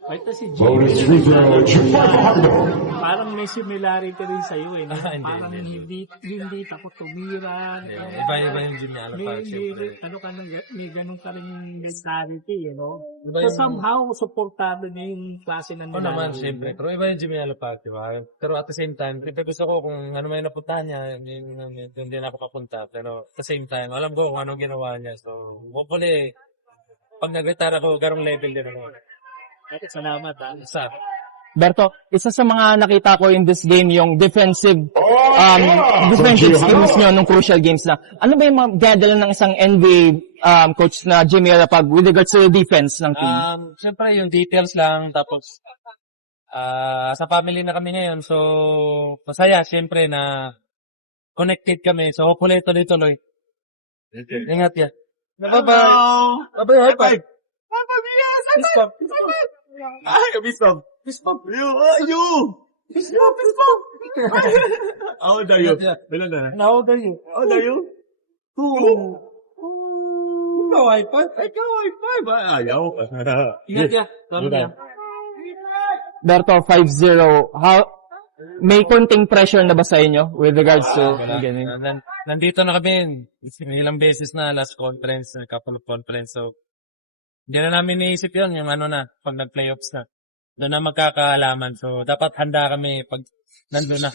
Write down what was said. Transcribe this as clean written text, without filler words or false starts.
Ito si Bonus Jimmy. free throw, Chicago. Parang may similarity rin sa'yo eh. No? Hindi, Parang hindi. hindi takot tumira. Iba-iba yung Jimmy Alpha, siyempre. Ano ka nang, may ganun ka rin mentality, you know? Iba So yung- somehow, supportado niya yung klase ng Oo naman, nilalaro siyempre. niya. Pero iba yung Jimmy Alpha, di ba? Pero at the same time, siyempre gusto ko kung ano may napuntahan niya, hindi na ako kapunta. Pero at the same time, alam ko kung anong ginawa niya. So, hopefully, pag nag-retire ako, garong level din ako. At salamat ha. Sa Berto, isa sa mga nakita ko in this game yung defensive yeah! defensive From skills Gianna. nyo nung crucial games na. Ano ba yung magdadala ng isang NBA coach na Jimmy Alapag with regards to the defense ng team? siyempre, yung details lang, tapos, sa family na kami ngayon, so, masaya, siyempre, na connected kami. So, hopefully, tuloy-tuloy. Ingat ya. Bye-bye. Bye-bye, high five. Fist bump. Ay, fist bump. Fist bump. Fist bump. How old are you? Bilang na. How old are you? How old are you? Two. Ikaw, high five. Ikaw, high five. Ayaw. Ingat ya. Tama ya. Berto, 5-0. May konting pressure na ba sa inyo with regards to ganun? Nandito na kami. Ilang beses na last conference, couple of conference. So, hindi na namin naisip yun, yung ano na, pag nag-playoffs na. Doon na magkakaalaman. So, dapat handa kami pag nandun na.